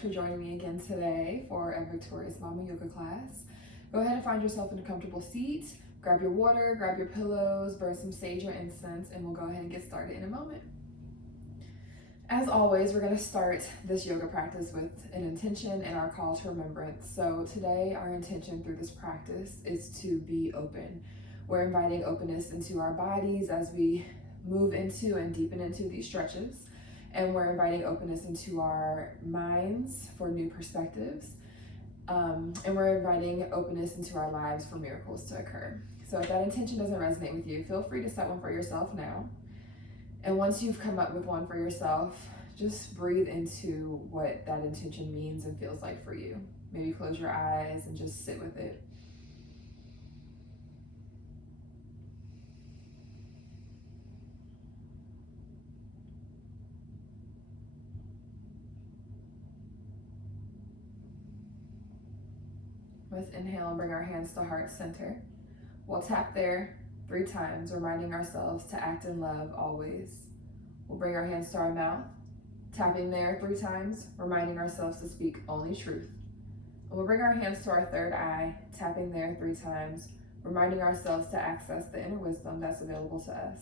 for joining me again today for a ViKtorious Mama yoga class. Go ahead and find yourself in a comfortable seat. Grab your water, grab your pillows, burn some sage or incense, and we'll go ahead and get started in a moment. As always, we're going to start this yoga practice with an intention and our call to remembrance. So today, our intention through this practice is to be open. We're inviting openness into our bodies as we move into and deepen into these stretches. And we're inviting openness into our minds for new perspectives. And we're inviting openness into our lives for miracles to occur. So if that intention doesn't resonate with you, feel free to set one for yourself now. And once you've come up with one for yourself, just breathe into what that intention means and feels like for you. Maybe close your eyes and just sit with it. Let's inhale and bring our hands to heart center. We'll tap there 3 times, reminding ourselves to act in love always. We'll bring our hands to our mouth, tapping there 3 times, reminding ourselves to speak only truth. And we'll bring our hands to our third eye, tapping there 3 times, reminding ourselves to access the inner wisdom that's available to us.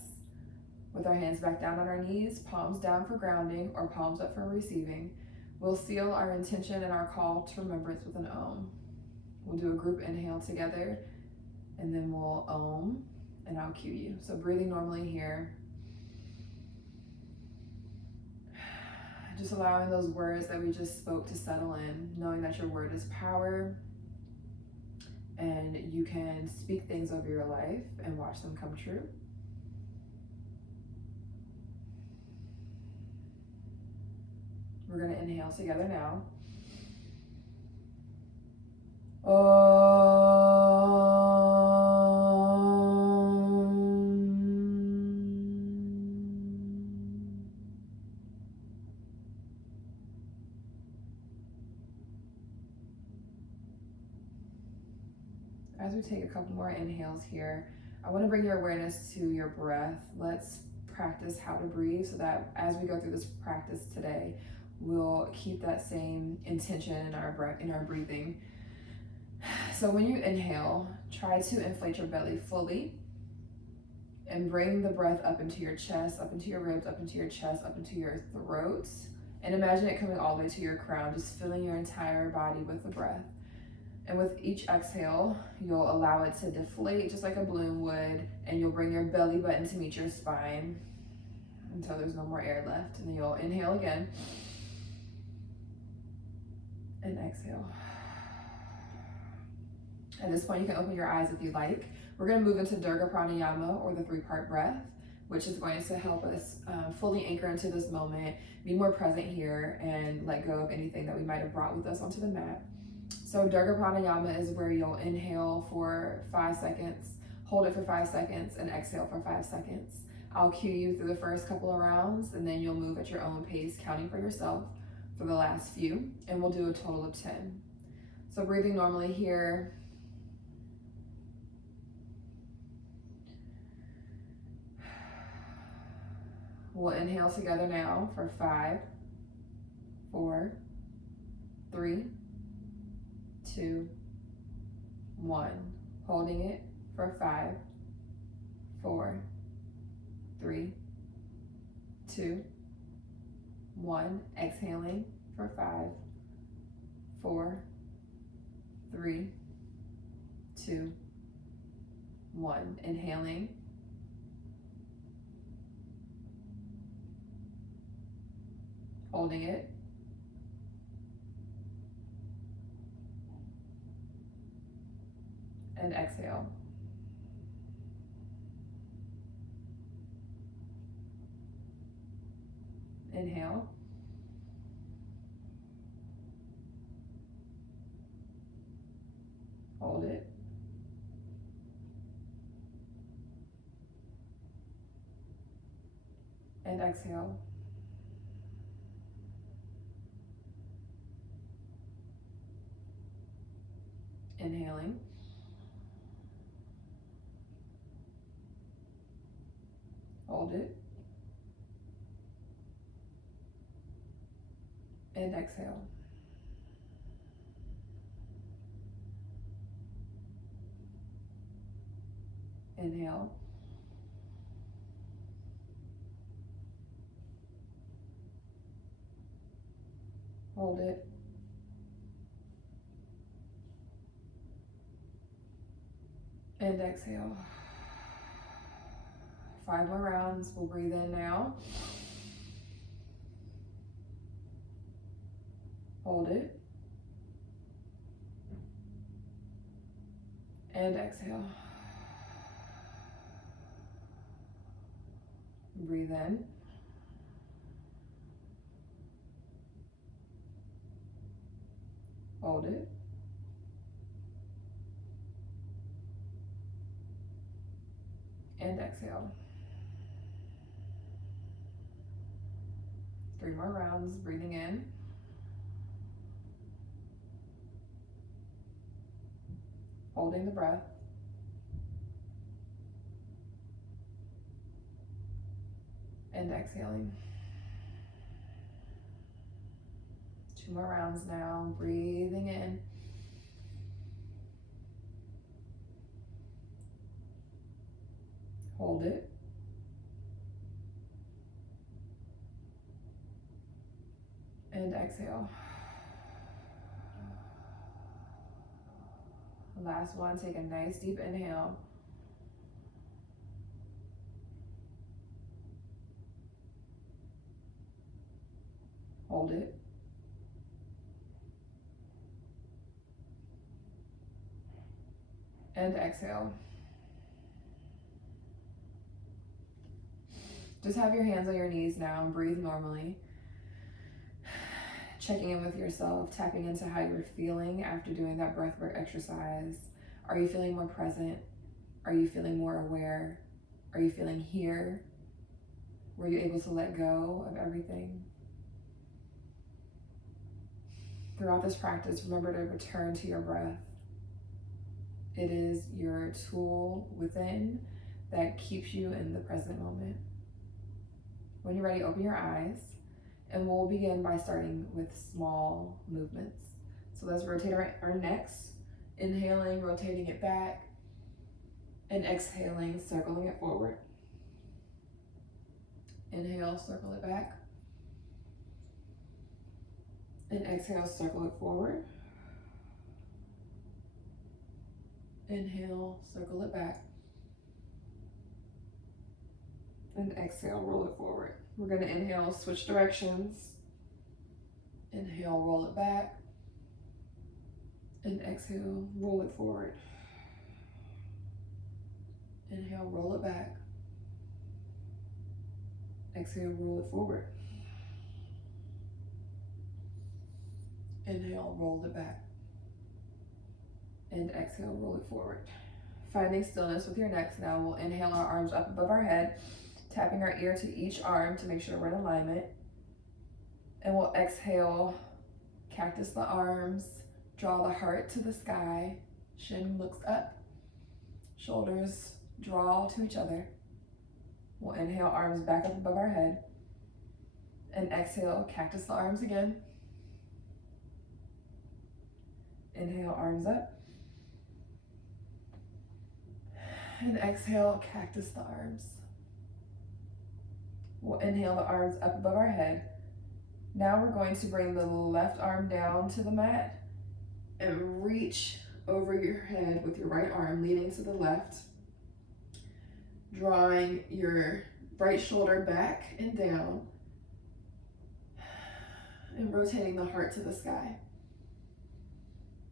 With our hands back down on our knees, palms down for grounding or palms up for receiving, we'll seal our intention and our call to remembrance with an Om. We'll do a group inhale together, and then we'll Om, and I'll cue you. So breathing normally here. Just allowing those words that we just spoke to settle in, knowing that your word is power, and you can speak things over your life and watch them come true. We're going to inhale together now. As we take a couple more inhales here, I want to bring your awareness to your breath. Let's practice how to breathe so that as we go through this practice today, we'll keep that same intention in our breathing. So when you inhale, try to inflate your belly fully and bring the breath up into your chest, up into your ribs, up into your chest, up into your throat. And imagine it coming all the way to your crown, just filling your entire body with the breath. And with each exhale, you'll allow it to deflate just like a balloon would, and you'll bring your belly button to meet your spine until there's no more air left. And then you'll inhale again and exhale. At this point, you can open your eyes if you like. We're going to move into Durga Pranayama, or the 3-part breath, which is going to help us fully anchor into this moment, be more present here, and let go of anything that we might have brought with us onto the mat. So Durga Pranayama is where you'll inhale for 5 seconds, hold it for 5 seconds, and exhale for 5 seconds. I'll cue you through the first couple of rounds, and then you'll move at your own pace, counting for yourself for the last few, and we'll do a total of 10. So breathing normally here. We'll inhale together now for 5, 4, 3, 2, 1. Holding it for 5, 4, 3, 2, 1. Exhaling for 5, 4, 3, 2, 1. Inhaling. Holding it. And exhale. Inhale. Hold it. And exhale. Inhaling. Hold it. And exhale. Inhale. Hold it. And exhale. 5 more rounds. We'll breathe in now. Hold it. And exhale. Breathe in. Hold it. And exhale. 3 more rounds, breathing in. Holding the breath. And exhaling. 2 more rounds now, breathing in. Hold it. And exhale. Last one, take a nice deep inhale. Hold it. And exhale. Just have your hands on your knees now and breathe normally. Checking in with yourself, tapping into how you're feeling after doing that breathwork exercise. Are you feeling more present? Are you feeling more aware? Are you feeling here? Were you able to let go of everything? Throughout this practice, remember to return to your breath. It is your tool within that keeps you in the present moment. When you're ready, open your eyes. And we'll begin by starting with small movements. So let's rotate our necks. Inhaling, rotating it back. And exhaling, circling it forward. Inhale, circle it back. And exhale, circle it forward. Inhale, circle it back. And exhale, roll it forward. We're going to inhale, switch directions. Inhale, roll it back. And exhale, roll it forward. Inhale, roll it back. Exhale, roll it forward. Inhale, roll it back. And exhale, roll it forward. Finding stillness with your necks now. We'll inhale our arms up above our head, tapping our ear to each arm to make sure we're in alignment. And we'll exhale, cactus the arms, draw the heart to the sky, shin looks up, shoulders draw to each other. We'll inhale, arms back up above our head. And exhale, cactus the arms again. Inhale, arms up. And exhale, cactus the arms. We'll inhale the arms up above our head. Now we're going to bring the left arm down to the mat and reach over your head with your right arm, leaning to the left, drawing your right shoulder back and down, and rotating the heart to the sky.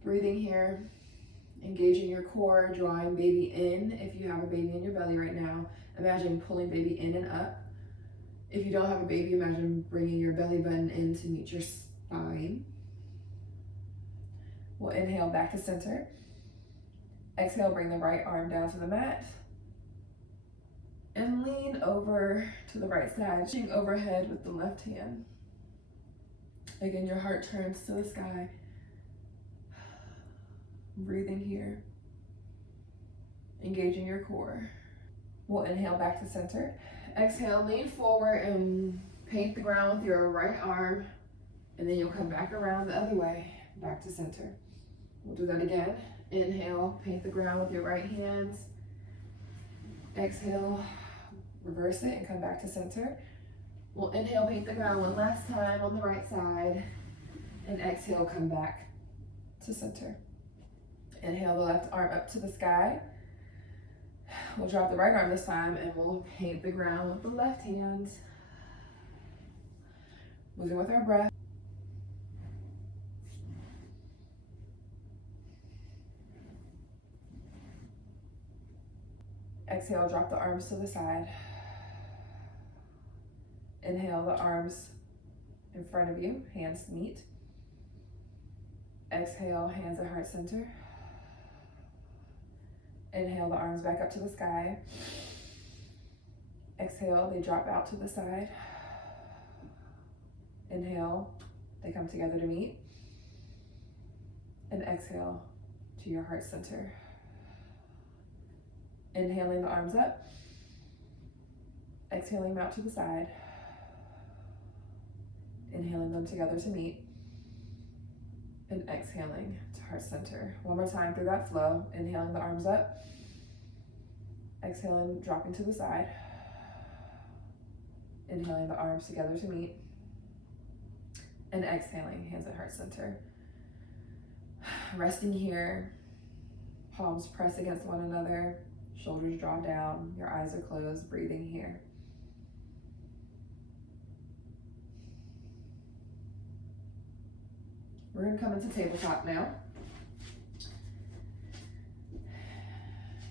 Breathing here, engaging your core, drawing baby in. If you have a baby in your belly right now, imagine pulling baby in and up. If you don't have a baby, imagine bringing your belly button in to meet your spine. We'll inhale back to center. Exhale, bring the right arm down to the mat. And lean over to the right side, reaching overhead with the left hand. Again, your heart turns to the sky. Breathing here. Engaging your core. We'll inhale back to center. Exhale, lean forward and paint the ground with your right arm. And then you'll come back around the other way, back to center. We'll do that again. Inhale, paint the ground with your right hands. Exhale, reverse it and come back to center. We'll inhale, paint the ground one last time on the right side. And exhale, come back to center. Inhale the left arm up to the sky. We'll drop the right arm this time and we'll paint the ground with the left hand. Moving with our breath. Exhale, drop the arms to the side. Inhale, the arms in front of you, hands meet. Exhale, hands at heart center. Inhale, the arms back up to the sky. Exhale, they drop out to the side. Inhale, they come together to meet. And exhale to your heart center. Inhaling the arms up. Exhaling them out to the side. Inhaling them together to meet. And exhaling to heart center. One more time through that flow. Inhaling the arms up. Exhaling, dropping to the side. Inhaling the arms together to meet. And exhaling, hands at heart center. Resting here. Palms press against one another. Shoulders draw down. Your eyes are closed. Breathing here. We're going to come into tabletop now.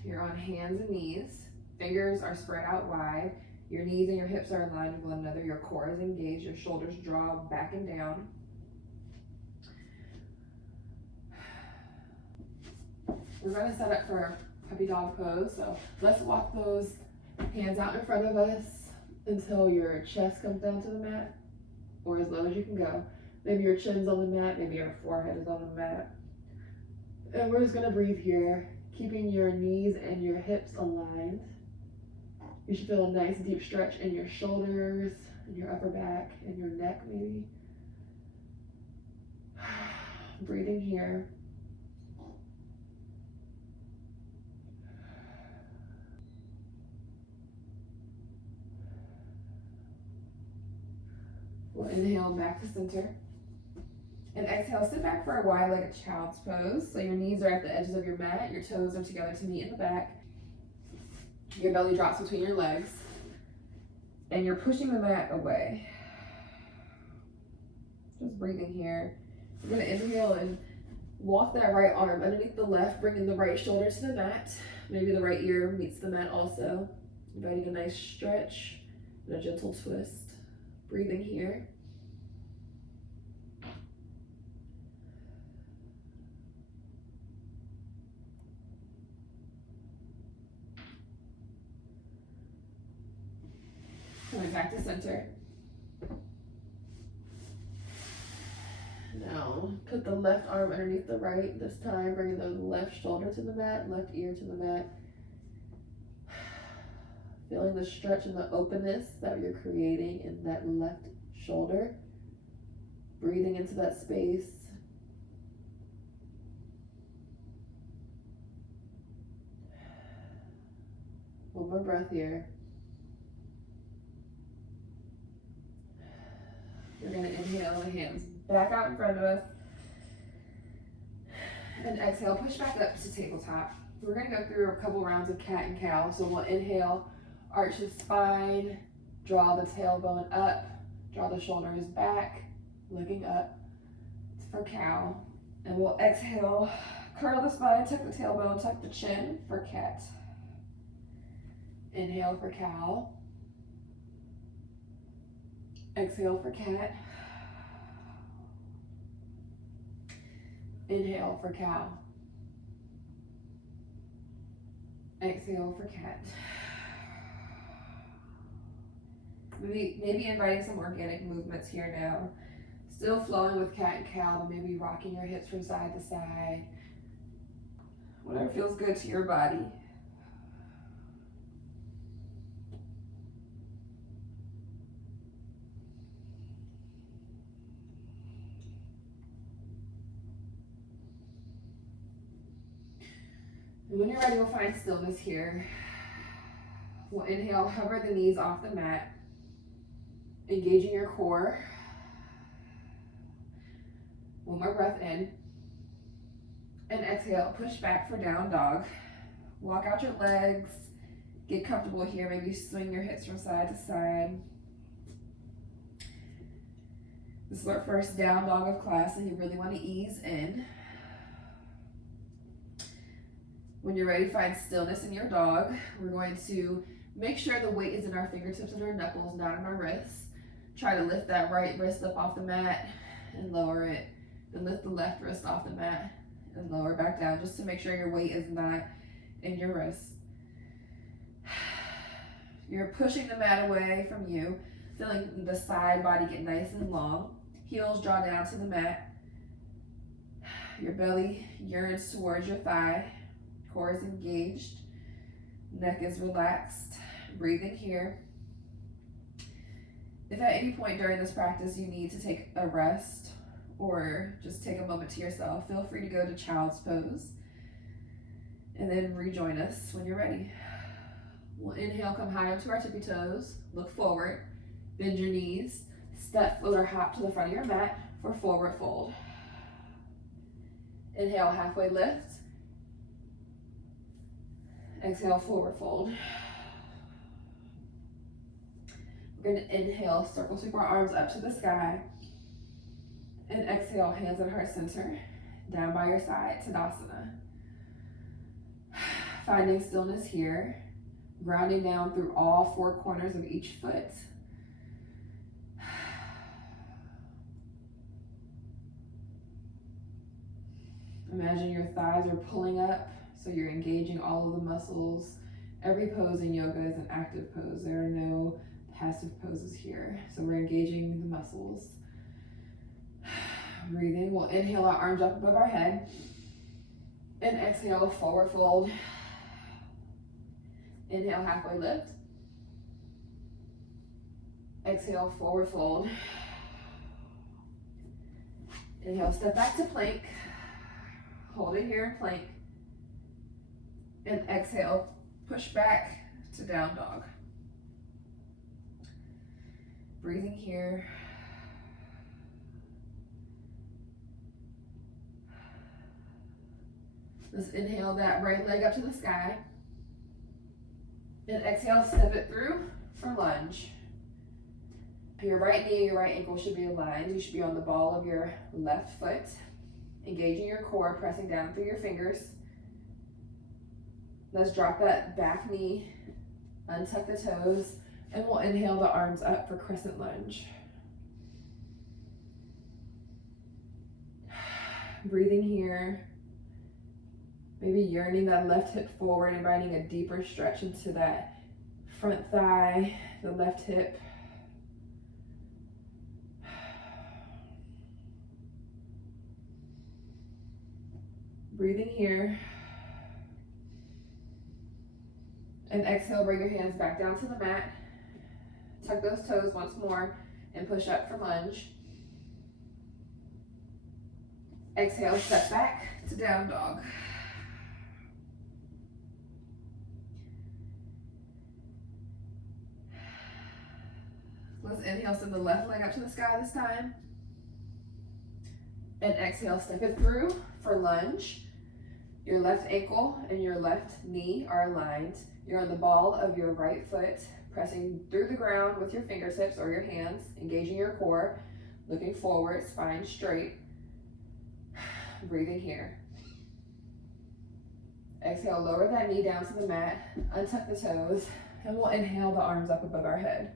You're on hands and knees. Fingers are spread out wide. Your knees and your hips are in line with one another. Your core is engaged. Your shoulders draw back and down. We're going to set up for puppy dog pose. So let's walk those hands out in front of us until your chest comes down to the mat, or as low as you can go. Maybe your chin's on the mat, maybe your forehead is on the mat. And we're just gonna breathe here, keeping your knees and your hips aligned. You should feel a nice deep stretch in your shoulders, and your upper back, and your neck maybe. Breathing here. We'll inhale back to center. And exhale, sit back for a wide-legged child's pose. So your knees are at the edges of your mat, your toes are together to meet in the back. Your belly drops between your legs. And you're pushing the mat away. Just breathing here. You're gonna inhale and walk that right arm underneath the left, bringing the right shoulder to the mat. Maybe the right ear meets the mat also. Inviting a nice stretch and a gentle twist. Breathing here. Coming back to center. Now, put the left arm underneath the right this time, bringing the left shoulder to the mat, left ear to the mat. Feeling the stretch and the openness that you're creating in that left shoulder. Breathing into that space. One more breath here. We're going to inhale the hands back out in front of us. And exhale, push back up to tabletop. We're going to go through a couple rounds of cat and cow. So we'll inhale, arch the spine, draw the tailbone up, draw the shoulders back, looking up for cow. And we'll exhale, curl the spine, tuck the tailbone, tuck the chin for cat. Inhale for cow. Exhale for cat. Inhale for cow. Exhale for cat. Maybe inviting some organic movements here now. Still flowing with cat and cow, but maybe rocking your hips from side to side. Whatever feels good to your body. And when you're ready, we'll find stillness here. We'll inhale, hover the knees off the mat, engaging your core. One more breath in. And exhale, push back for down dog. Walk out your legs. Get comfortable here. Maybe swing your hips from side to side. This is our first down dog of class, and you really want to ease in. When you're ready, find stillness in your dog. We're going to make sure the weight is in our fingertips and our knuckles, not in our wrists. Try to lift that right wrist up off the mat and lower it. Then lift the left wrist off the mat and lower back down, just to make sure your weight is not in your wrists. You're pushing the mat away from you, feeling the side body get nice and long. Heels draw down to the mat. Your belly yearns towards your thigh. Core is engaged. Neck is relaxed. Breathing here. If at any point during this practice you need to take a rest or just take a moment to yourself, feel free to go to child's pose and then rejoin us when you're ready. We'll inhale, come high up to our tippy toes, look forward, bend your knees, step foot or hop to the front of your mat for forward fold. Inhale, halfway lift. Exhale, forward fold. We're going to inhale, circle sweep our arms up to the sky. And exhale, hands at heart center, down by your side, Tadasana. Finding stillness here, grounding down through all four corners of each foot. Imagine your thighs are pulling up, so you're engaging all of the muscles. Every pose in yoga is an active pose. There are no passive poses here. So we're engaging the muscles. Breathing. We'll inhale our arms up above our head. And exhale, forward fold. Inhale, halfway lift. Exhale, forward fold. Inhale, step back to plank. Hold it here in plank. And exhale, push back to down dog. Breathing here. Let's inhale that right leg up to the sky. And exhale, step it through for lunge. Your right knee and your right ankle should be aligned. You should be on the ball of your left foot. Engaging your core, pressing down through your fingers. Let's drop that back knee, untuck the toes, and we'll inhale the arms up for crescent lunge. Breathing here. Maybe yearning that left hip forward, inviting a deeper stretch into that front thigh, the left hip. Breathing here. And exhale, bring your hands back down to the mat. Tuck those toes once more and push up for lunge. Exhale, step back to down dog. Let's inhale, send the left leg up to the sky this time. And exhale, step it through for lunge. Your left ankle and your left knee are aligned. You're on the ball of your right foot, pressing through the ground with your fingertips or your hands, engaging your core, looking forward, spine straight. Breathing here. Exhale, lower that knee down to the mat, untuck the toes, and we'll inhale the arms up above our head.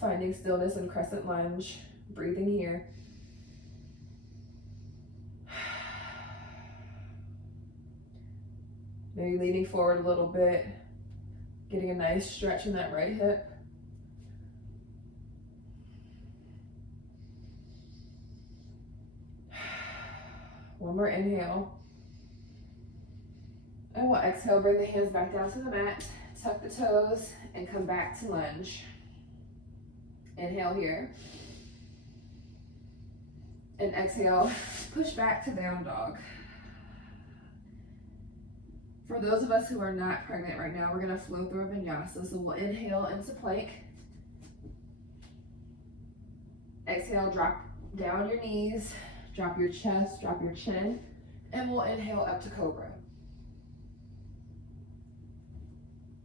Finding stillness in crescent lunge, breathing here. Maybe leaning forward a little bit, getting a nice stretch in that right hip. One more inhale. And we'll exhale, bring the hands back down to the mat, tuck the toes, and come back to lunge. Inhale here. And exhale, push back to down dog. For those of us who are not pregnant right now, we're going to flow through a vinyasa. So we'll inhale into plank. Exhale, drop down your knees, drop your chest, drop your chin, and we'll inhale up to cobra.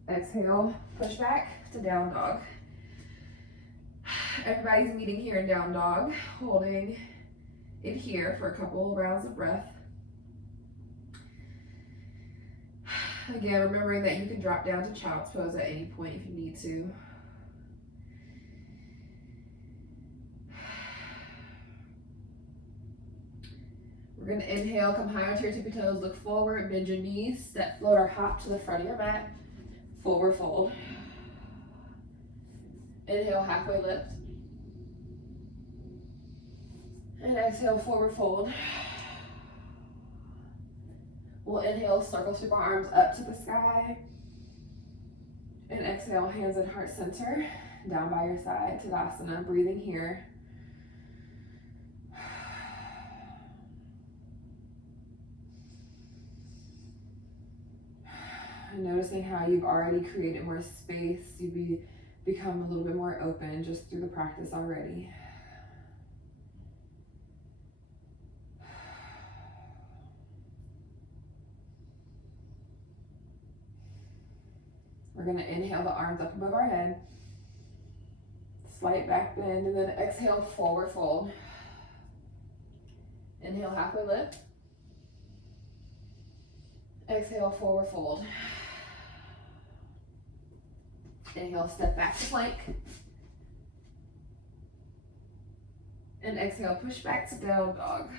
Exhale, push back to down dog. Everybody's meeting here in down dog, holding it here for a couple of rounds of breath. Again, remembering that you can drop down to child's pose at any point if you need to. We're going to inhale, come high onto your tippy toes, look forward, bend your knees, step, float, or hop to the front of your mat, forward fold. Inhale, halfway lift. And exhale, forward fold. We'll inhale, circle, sweep our arms up to the sky. And exhale, hands at heart center, down by your side, Tadasana, breathing here. And noticing how you've already created more space, you've become a little bit more open just through the practice already. We're going to inhale the arms up above our head, slight back bend, and then exhale, forward fold. Inhale, halfway lift. Exhale, forward fold. Inhale, step back to plank. And exhale, push back to down dog.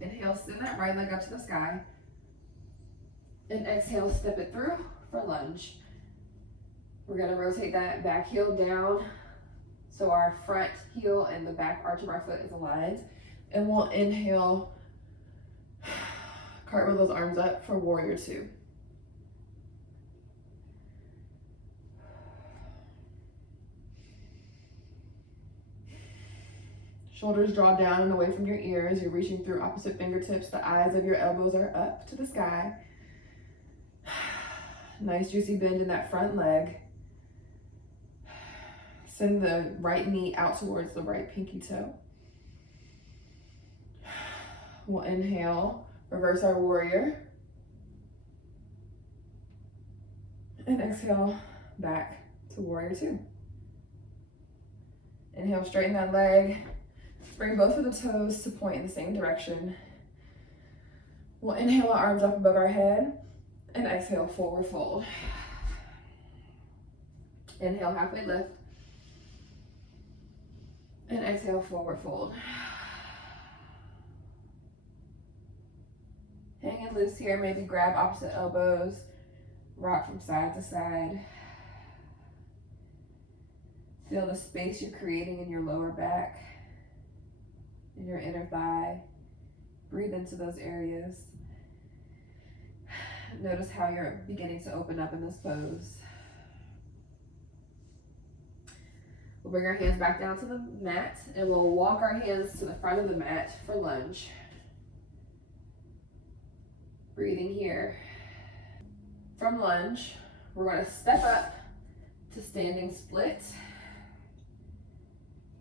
Inhale, send that right leg up to the sky. And exhale, step it through for lunge. We're going to rotate that back heel down so our front heel and the back arch of our foot is aligned. And we'll inhale, cartwheel those arms up for warrior two. Shoulders draw down and away from your ears. You're reaching through opposite fingertips. The eyes of your elbows are up to the sky. Nice juicy bend in that front leg. Send the right knee out towards the right pinky toe. We'll inhale, reverse our warrior. And exhale, back to warrior two. Inhale, straighten that leg. Bring both of the toes to point in the same direction. We'll inhale our arms up above our head and exhale, forward fold. Inhale, halfway lift. And exhale, forward fold. Hanging loose here, maybe grab opposite elbows, rock from side to side. Feel the space you're creating in your lower back, in your inner thigh. Breathe into those areas. Notice how you're beginning to open up in this pose. We'll bring our hands back down to the mat and we'll walk our hands to the front of the mat for lunge. Breathing here. From lunge, we're going to step up to standing split.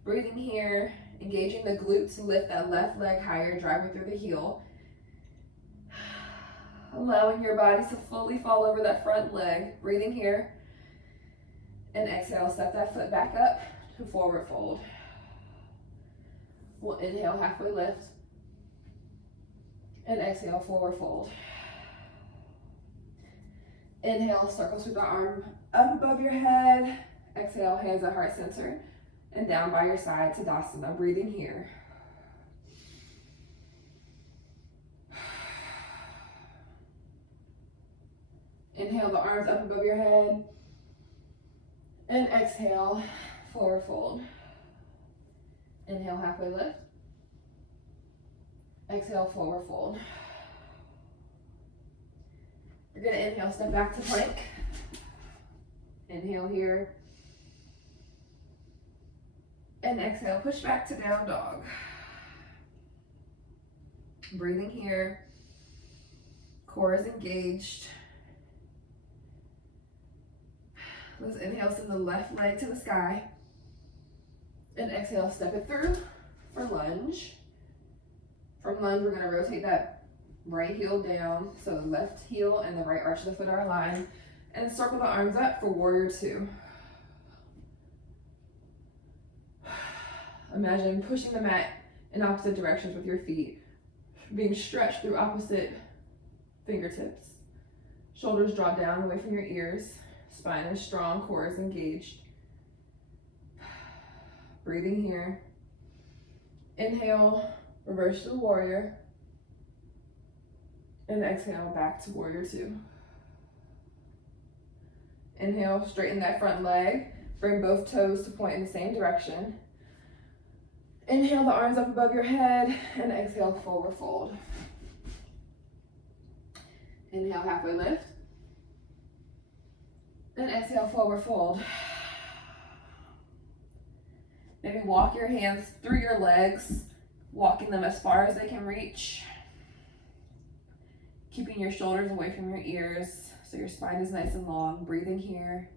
Breathing here, engaging the glute to lift that left leg higher, driving through the heel. Allowing your body to fully fall over that front leg. Breathing here. And exhale, step that foot back up to forward fold. We'll inhale, halfway lift. And exhale, forward fold. Inhale, circle sweep the arm up above your head. Exhale, hands at heart center. And down by your side, Tadasana. Breathing here. Inhale the arms up above your head. And exhale, forward fold. Inhale, halfway lift. Exhale, forward fold. You're going to inhale, step back to plank. Inhale here. And exhale, push back to down dog. Breathing here. Core is engaged. Let's inhale, send the left leg to the sky. And exhale, step it through for lunge. From lunge, we're gonna rotate that right heel down. So the left heel and the right arch of the foot are aligned. And circle the arms up for warrior two. Imagine pushing the mat in opposite directions with your feet, being stretched through opposite fingertips. Shoulders draw down away from your ears. Spine is strong, core is engaged. Breathing here. Inhale, reverse to the warrior. And exhale, back to warrior two. Inhale, straighten that front leg. Bring both toes to point in the same direction. Inhale the arms up above your head and exhale, forward fold. Inhale, halfway lift. And exhale, forward fold. Maybe walk your hands through your legs, walking them as far as they can reach. Keeping your shoulders away from your ears so your spine is nice and long. Breathing here.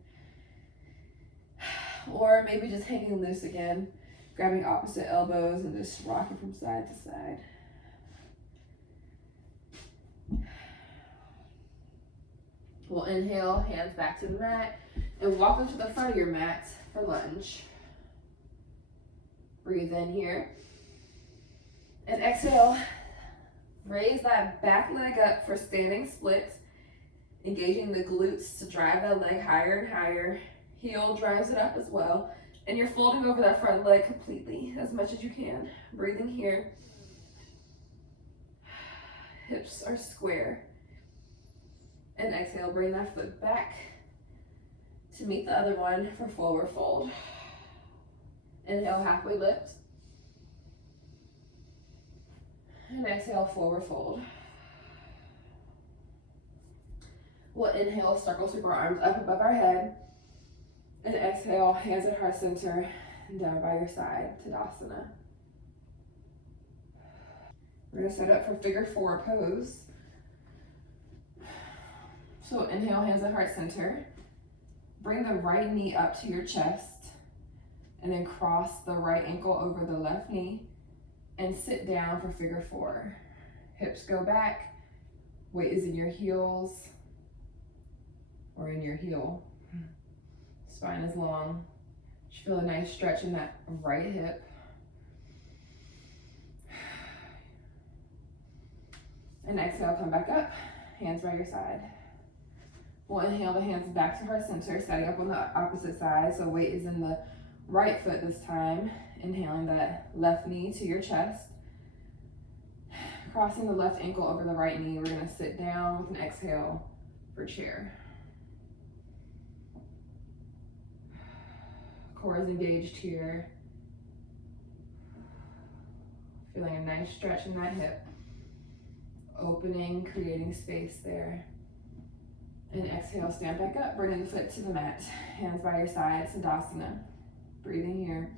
Or maybe just hanging loose again. Grabbing opposite elbows and just rocking from side to side. We'll inhale, hands back to the mat, and walk them to the front of your mat for lunge. Breathe in here. And exhale, raise that back leg up for standing split, engaging the glutes to drive that leg higher and higher. Heel drives it up as well. And you're folding over that front leg completely, as much as you can. Breathing here. Hips are square. And exhale, bring that foot back to meet the other one for forward fold. Inhale, halfway lift. And exhale, forward fold. We'll inhale, circle, sweep our arms up above our head. And exhale, hands at heart center and down by your side, Tadasana. We're gonna set up for figure four pose. So inhale, hands at heart center. Bring the right knee up to your chest and then cross the right ankle over the left knee and sit down for figure four. Hips go back, weight is in your heels or in your heel. Spine is long. Just feel a nice stretch in that right hip. And exhale, come back up, hands by your side. We'll inhale the hands back to heart center, setting up on the opposite side. So weight is in the right foot this time. Inhaling that left knee to your chest. Crossing the left ankle over the right knee. We're gonna sit down with an exhale for chair. Core is engaged here. Feeling a nice stretch in that hip. Opening, creating space there. And exhale, stand back up, bringing the foot to the mat. Hands by your side, Tadasana. Breathing here.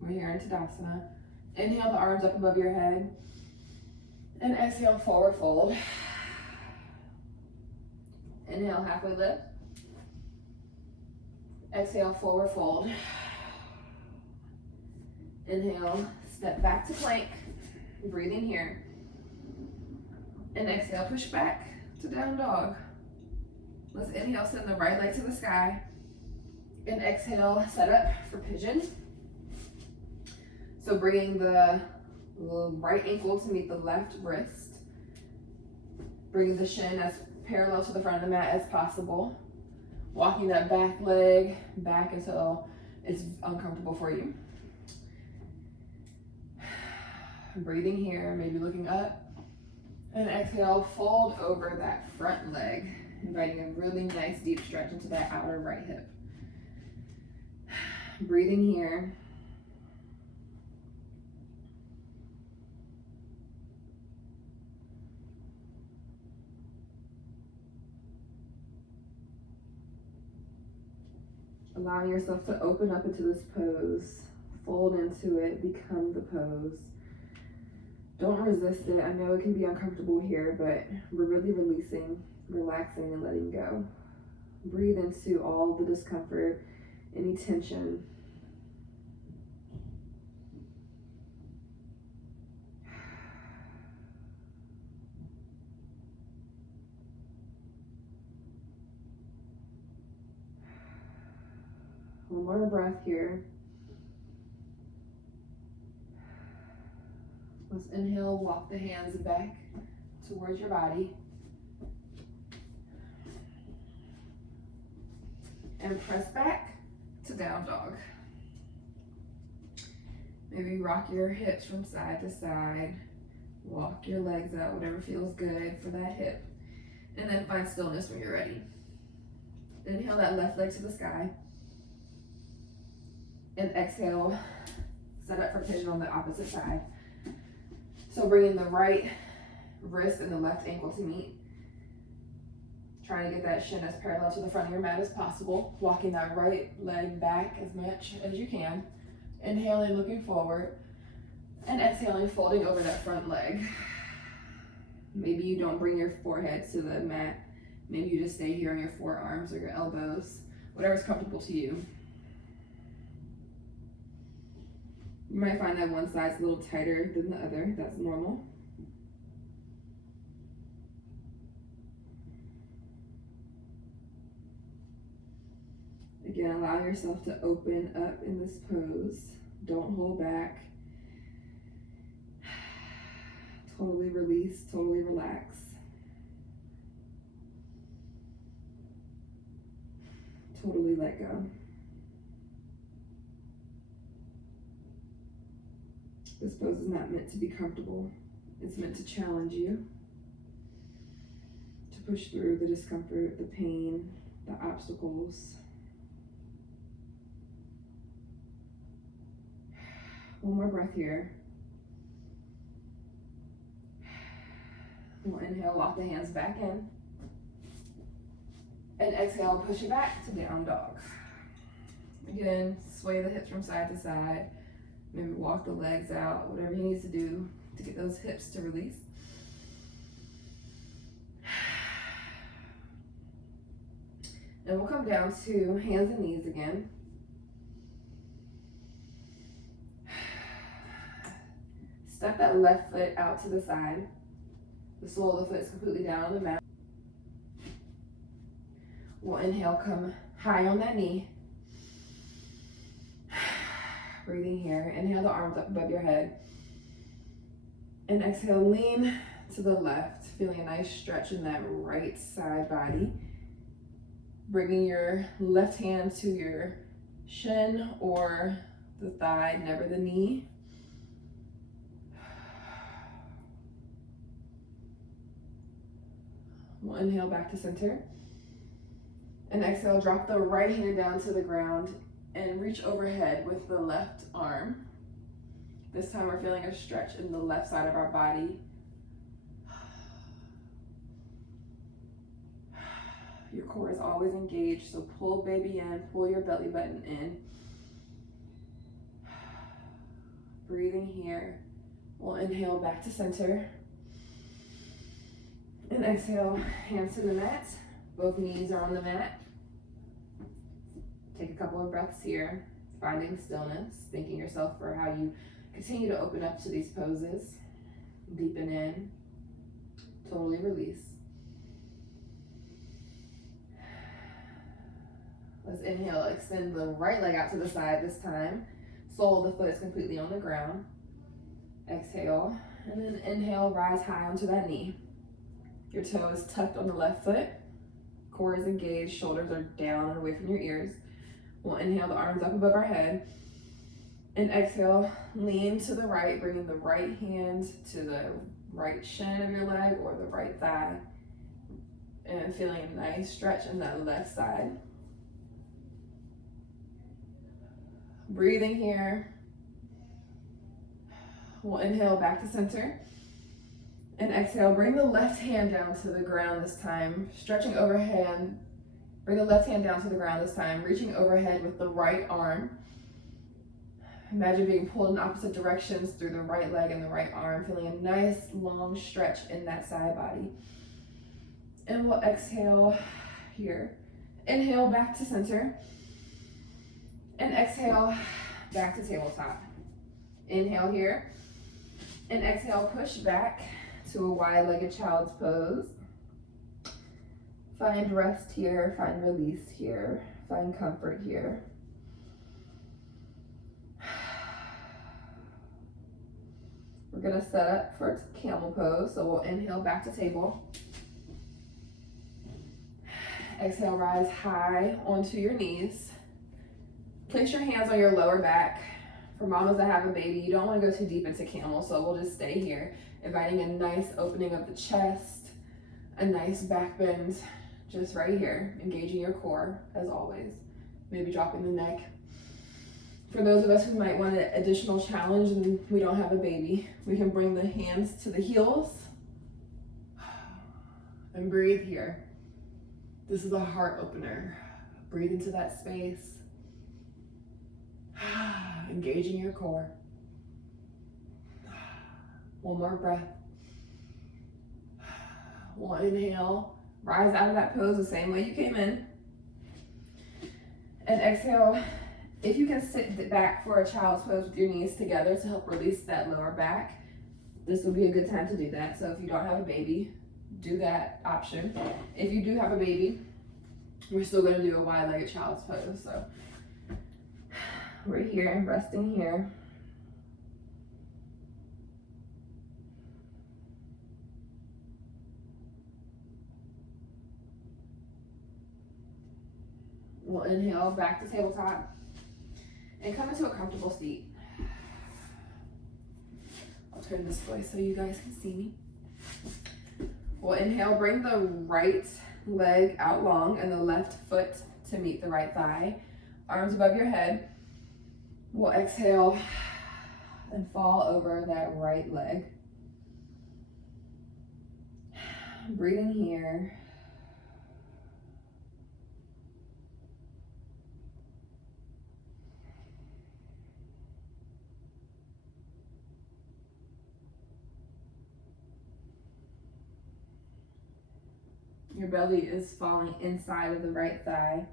We're here in Tadasana. Inhale the arms up above your head. And exhale, forward fold. Inhale, halfway lift. Exhale, forward fold. Inhale, step back to plank. Breathing here. And exhale, push back to down dog. Let's inhale, send the right leg to the sky. And exhale, set up for pigeon. So bringing the right ankle to meet the left wrist. Bringing the shin as parallel to the front of the mat as possible. Walking that back leg back until it's uncomfortable for you. Breathing here, maybe looking up. And exhale, fold over that front leg, inviting a really nice deep stretch into that outer right hip. Breathing here. Allowing yourself to open up into this pose, fold into it, become the pose. Don't resist it. I know it can be uncomfortable here, but we're really releasing, relaxing, and letting go. Breathe into all the discomfort, any tension. One more breath here. Let's inhale, walk the hands back towards your body. And press back to down dog. Maybe rock your hips from side to side. Walk your legs out, whatever feels good for that hip. And then find stillness when you're ready. Inhale that left leg to the sky. And exhale, set up for pigeon on the opposite side. So bringing the right wrist and the left ankle to meet. Trying to get that shin as parallel to the front of your mat as possible. Walking that right leg back as much as you can. Inhaling, looking forward. And exhaling, folding over that front leg. Maybe you don't bring your forehead to the mat. Maybe you just stay here on your forearms or your elbows. Whatever's comfortable to you. You might find that one side's a little tighter than the other. That's normal. Again, allow yourself to open up in this pose. Don't hold back. Totally release, totally relax. Totally let go. This pose is not meant to be comfortable. It's meant to challenge you, to push through the discomfort, the pain, the obstacles. One more breath here. We'll inhale, walk the hands back in. And exhale, push it back to down dog. Again, sway the hips from side to side. Maybe walk the legs out, whatever you need to do to get those hips to release. And we'll come down to hands and knees again. Step that left foot out to the side. The sole of the foot is completely down on the mat. We'll inhale, come high on that knee. Breathing here. Inhale the arms up above your head. And exhale, lean to the left, feeling a nice stretch in that right side body. Bringing your left hand to your shin or the thigh, never the knee. We'll inhale back to center. And exhale, drop the right hand down to the ground and reach overhead with the left arm. This time we're feeling a stretch in the left side of our body. Your core is always engaged, so pull baby in, pull your belly button in. Breathing here. We'll inhale back to center. And exhale, hands to the mat. Both knees are on the mat. Take a couple of breaths here, finding stillness, thanking yourself for how you continue to open up to these poses. Deepen in, totally release. Let's inhale, extend the right leg out to the side this time. Sole of the foot is completely on the ground. Exhale, and then inhale, rise high onto that knee. Your toe is tucked on the left foot. Core is engaged, shoulders are down and away from your ears. We'll inhale the arms up above our head. And exhale, lean to the right, bringing the right hand to the right shin of your leg or the right thigh. And feeling a nice stretch in that left side. Breathing here. We'll inhale back to center. And exhale, bring the left hand down to the ground this time, stretching overhead, Bring the left hand down to the ground this time, reaching overhead with the right arm. Imagine being pulled in opposite directions through the right leg and the right arm, feeling a nice long stretch in that side body. And we'll exhale here. Inhale back to center. And exhale back to tabletop. Inhale here. And exhale, push back to a wide-legged child's pose. Find rest here, find release here, find comfort here. We're gonna set up for camel pose, so we'll inhale back to table. Exhale, rise high onto your knees. Place your hands on your lower back. For mamas that have a baby, you don't want to go too deep into camel, so we'll just stay here, inviting a nice opening of the chest, a nice back bend, just right here, engaging your core as always. Maybe dropping the neck. For those of us who might want an additional challenge and we don't have a baby, we can bring the hands to the heels and breathe here. This is a heart opener. Breathe into that space. Engaging your core. One more breath. We'll inhale. Rise out of that pose the same way you came in. And exhale. If you can sit back for a child's pose with your knees together to help release that lower back, this will be a good time to do that. So if you don't have a baby, do that option. If you do have a baby, we're still going to do a wide-legged child's pose. So we're here and resting here. We'll inhale back to tabletop and come into a comfortable seat. I'll turn this way so you guys can see me. We'll inhale, bring the right leg out long and the left foot to meet the right thigh. Arms above your head. We'll exhale and fall over that right leg. Breathing here. Your belly is falling inside of the right thigh.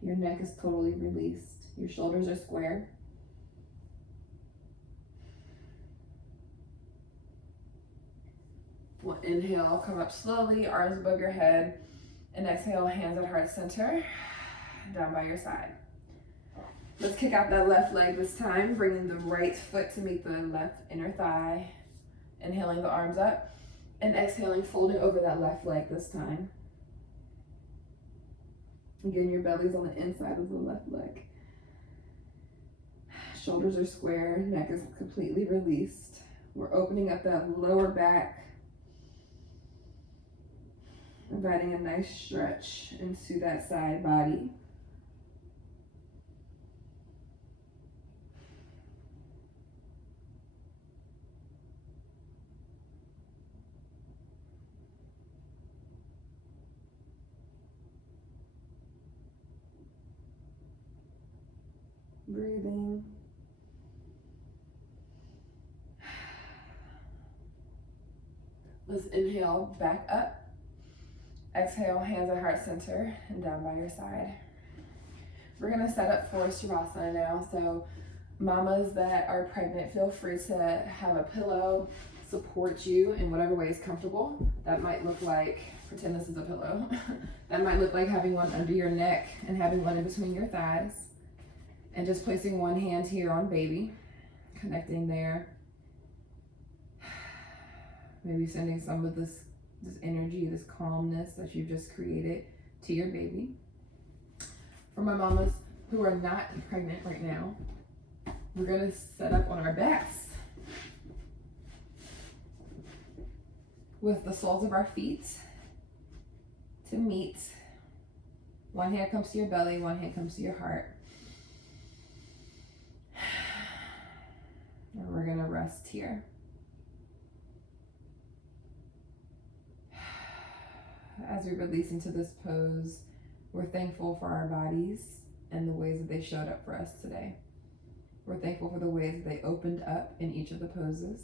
Your neck is totally released. Your shoulders are square. We'll inhale, come up slowly, arms above your head, and exhale, hands at heart center, down by your side. Let's kick out that left leg this time, bringing the right foot to meet the left inner thigh. Inhaling the arms up, and exhaling, folding over that left leg this time. Again, your belly's on the inside of the left leg. Shoulders are square, neck is completely released. We're opening up that lower back, inviting a nice stretch into that side body. Breathing. Let's inhale back up. Exhale, hands at heart center and down by your side. We're gonna set up for Shavasana now. So mamas that are pregnant, feel free to have a pillow support you in whatever way is comfortable. That might look like, pretend this is a pillow. That might look like having one under your neck and having one in between your thighs. And just placing one hand here on baby, connecting there. Maybe sending some of this energy, this calmness that you've just created to your baby. For my mamas who are not pregnant right now, we're gonna set up on our backs with the soles of our feet to meet. One hand comes to your belly, one hand comes to your heart. And we're gonna rest here. As we release into this pose, we're thankful for our bodies and the ways that they showed up for us today. We're thankful for the ways that they opened up in each of the poses.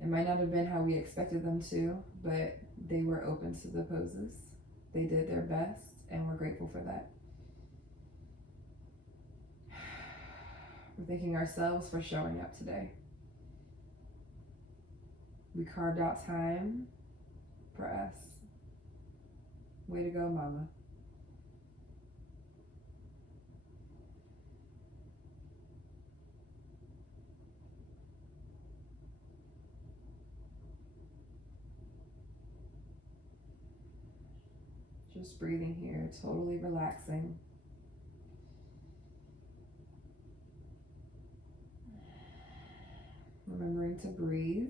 It might not have been how we expected them to, but they were open to the poses. They did their best, and we're grateful for that. We're thanking ourselves for showing up today. We carved out time for us. Way to go, Mama. Just breathing here, totally relaxing. Remembering to breathe.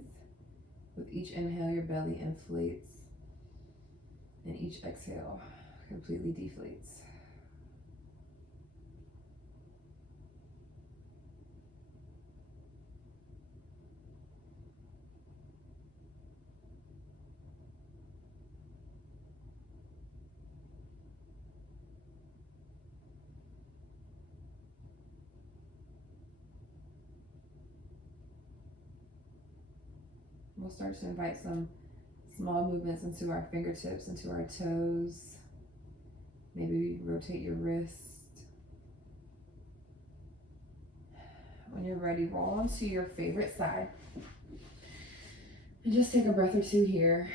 With each inhale, your belly inflates, and each exhale completely deflates. We'll start to invite some small movements into our fingertips, into our toes. Maybe rotate your wrist. When you're ready, roll onto your favorite side. And just take a breath or two here.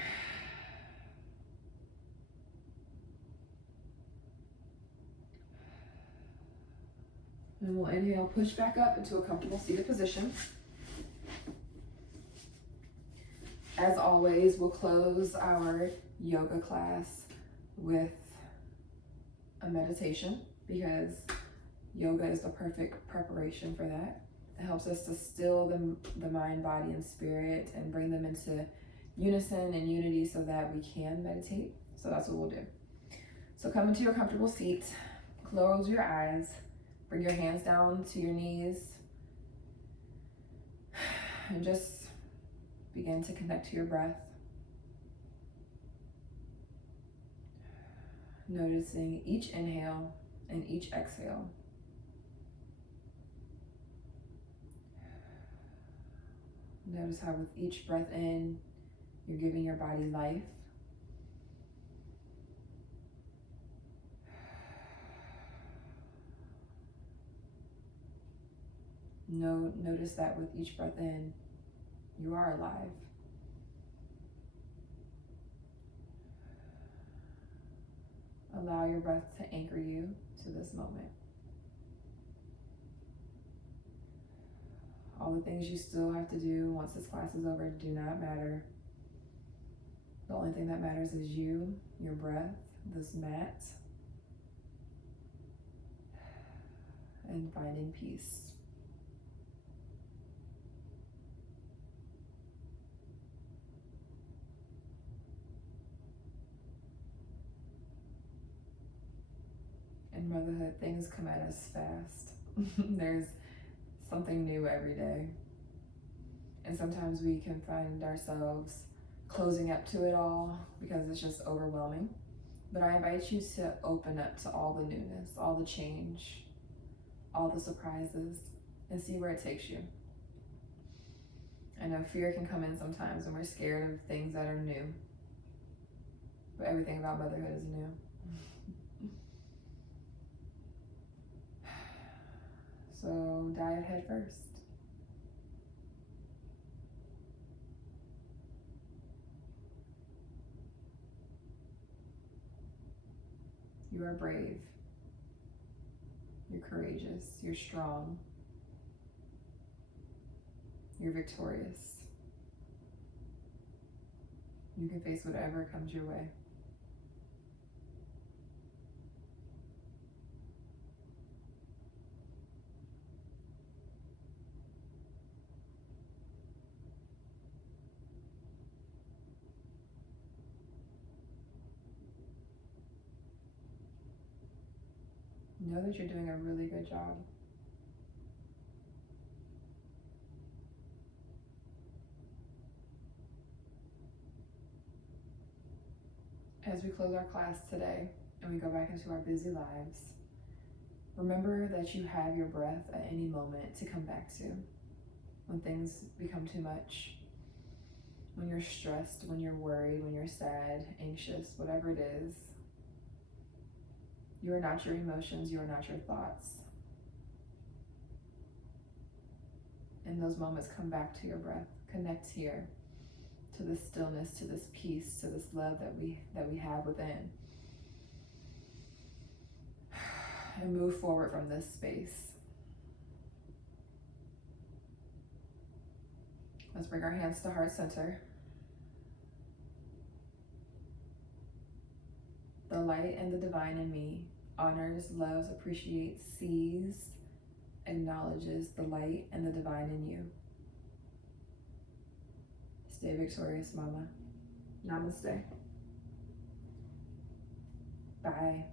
And we'll inhale, push back up into a comfortable seated position. As always, we'll close our yoga class with a meditation because yoga is the perfect preparation for that. It helps us to still the mind, body, and spirit and bring them into unison and unity so that we can meditate. So that's what we'll do. So come into your comfortable seat, close your eyes, bring your hands down to your knees, and just begin to connect to your breath. Noticing each inhale and each exhale. Notice how with each breath in, you're giving your body life. Notice that with each breath in, you are alive. Allow your breath to anchor you to this moment. All the things you still have to do once this class is over do not matter. The only thing that matters is you, your breath, this mat, and finding peace. In motherhood, things come at us fast. There's something new every day. And sometimes we can find ourselves closing up to it all because it's just overwhelming. But I invite you to open up to all the newness, all the change, all the surprises, and see where it takes you. I know fear can come in sometimes when we're scared of things that are new. But everything about motherhood is new. So dive head first. You are brave. You're courageous. You're strong. You're victorious. You can face whatever comes your way. Know that you're doing a really good job. as we close our class today and we go back into our busy lives, remember that you have your breath at any moment to come back to when things become too much, when you're stressed, when you're worried, when you're sad, anxious, whatever it is. You are not your emotions, you are not your thoughts. In those moments, come back to your breath. Connect here to this stillness, to this peace, to this love that we have within. And move forward from this space. Let's bring our hands to heart center. The light and the divine in me honors, loves, appreciates, sees, acknowledges the light and the divine in you. Stay victorious, Mama. Namaste. Bye.